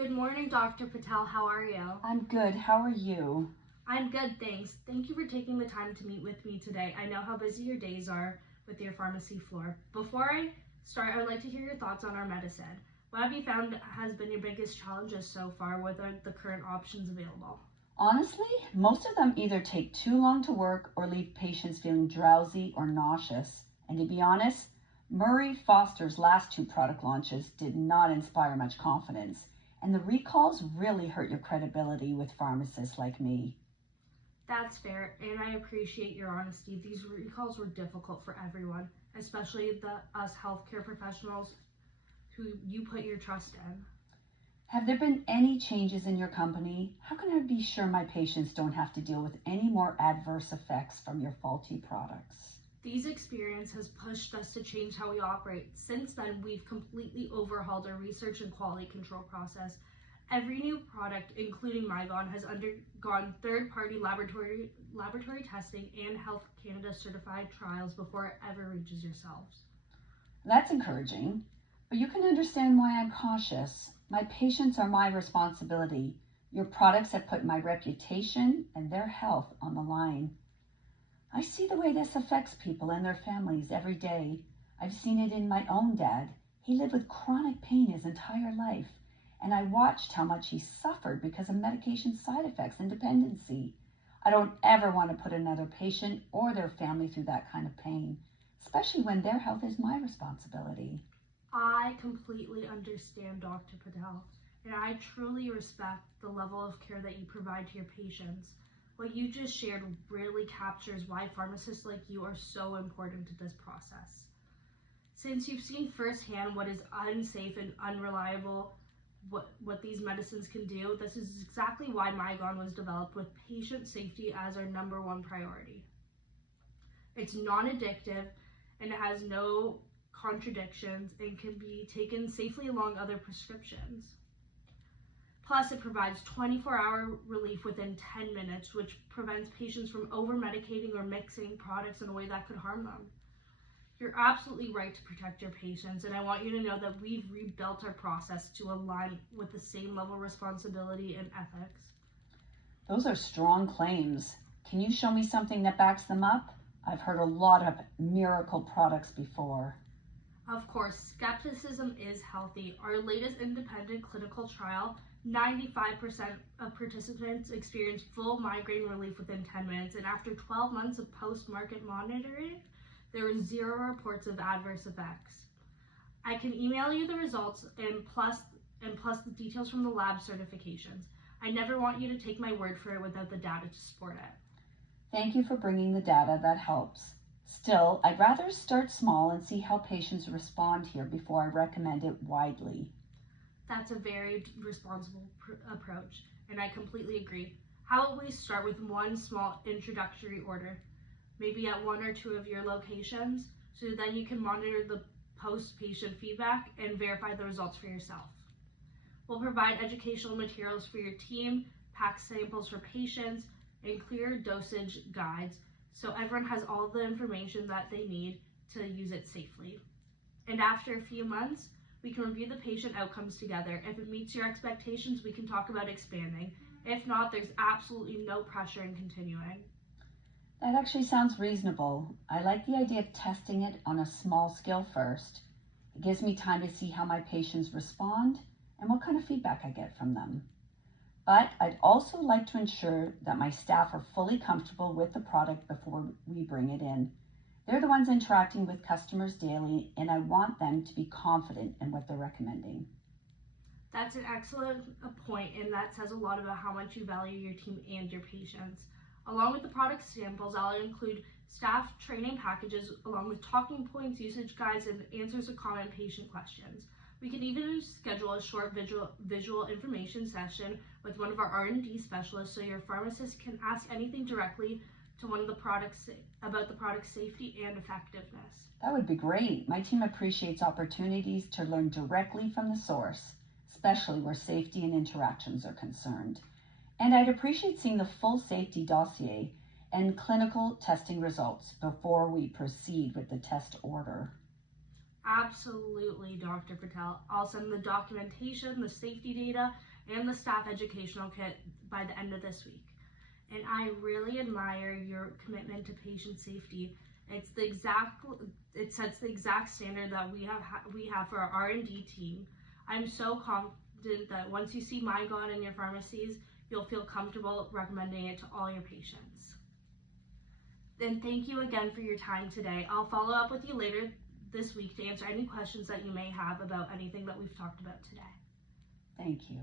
Good morning, Dr. Patel. How are you? I'm good. How are you? I'm good, thanks. Thank you for taking the time to meet with me today. I know how busy your days are with your pharmacy floor. Before I start, I would like to hear your thoughts on our medicine. What have you found has been your biggest challenges so far? What are the current options available? Honestly, most of them either take too long to work or leave patients feeling drowsy or nauseous. And to be honest, Murray Foster's last two product launches did not inspire much confidence. And the recalls really hurt your credibility with pharmacists like me. That's fair, and I appreciate your honesty. These recalls were difficult for everyone, especially us healthcare professionals who you put your trust in. Have there been any changes in your company? How can I be sure my patients don't have to deal with any more adverse effects from your faulty products? These experiences has pushed us to change how we operate. Since then, we've completely overhauled our research and quality control process. Every new product, including Mygon, has undergone third-party laboratory testing and Health Canada certified trials before it ever reaches yourselves. That's encouraging, but you can understand why I'm cautious. My patients are my responsibility. Your products have put my reputation and their health on the line. I see the way this affects people and their families every day. I've seen it in my own dad. He lived with chronic pain his entire life, and I watched how much he suffered because of medication side effects and dependency. I don't ever want to put another patient or their family through that kind of pain, especially when their health is my responsibility. I completely understand, Dr. Patel, and I truly respect the level of care that you provide to your patients. What you just shared really captures why pharmacists like you are so important to this process. Since you've seen firsthand what is unsafe and unreliable, what these medicines can do, this is exactly why Mygon was developed with patient safety as our #1 priority. It's non-addictive and it has no contradictions and can be taken safely along other prescriptions. Plus, it provides 24-hour relief within 10 minutes, which prevents patients from over-medicating or mixing products in a way that could harm them. You're absolutely right to protect your patients, and I want you to know that we've rebuilt our process to align with the same level of responsibility and ethics. Those are strong claims. Can you show me something that backs them up? I've heard a lot of miracle products before. Of course, skepticism is healthy. Our latest independent clinical trial, 95% of participants experienced full migraine relief within 10 minutes, and after 12 months of post-market monitoring, there were 0 reports of adverse effects. I can email you the results and plus the details from the lab certifications. I never want you to take my word for it without the data to support it. Thank you for bringing the data. That helps. Still, I'd rather start small and see how patients respond here before I recommend it widely. That's a very responsible approach, and I completely agree. How about we start with one small introductory order, maybe at 1 or 2 of your locations, so then you can monitor the post-patient feedback and verify the results for yourself. We'll provide educational materials for your team, pack samples for patients, and clear dosage guides, so everyone has all the information that they need to use it safely. And after a few months, we can review the patient outcomes together. If it meets your expectations, we can talk about expanding. If not, there's absolutely no pressure in continuing. That actually sounds reasonable. I like the idea of testing it on a small scale first. It gives me time to see how my patients respond and what kind of feedback I get from them. But I'd also like to ensure that my staff are fully comfortable with the product before we bring it in. They're the ones interacting with customers daily, and I want them to be confident in what they're recommending. That's an excellent point, and that says a lot about how much you value your team and your patients. Along with the product samples, I'll include staff training packages along with talking points, usage guides, and answers to common patient questions. We can even schedule a short visual information session with one of our R&D specialists so your pharmacist can ask anything directly to one of the products about the product's safety and effectiveness. That would be great. My team appreciates opportunities to learn directly from the source, especially where safety and interactions are concerned. And I'd appreciate seeing the full safety dossier and clinical testing results before we proceed with the test order. Absolutely, Dr. Patel. I'll send the documentation, the safety data, and the staff educational kit by the end of this week. And I really admire your commitment to patient safety. It sets the exact standard that we have for our R&D team. I'm so confident that once you see MyGon in your pharmacies, you'll feel comfortable recommending it to all your patients. Then thank you again for your time today. I'll follow up with you later this week to answer any questions that you may have about anything that we've talked about today. Thank you.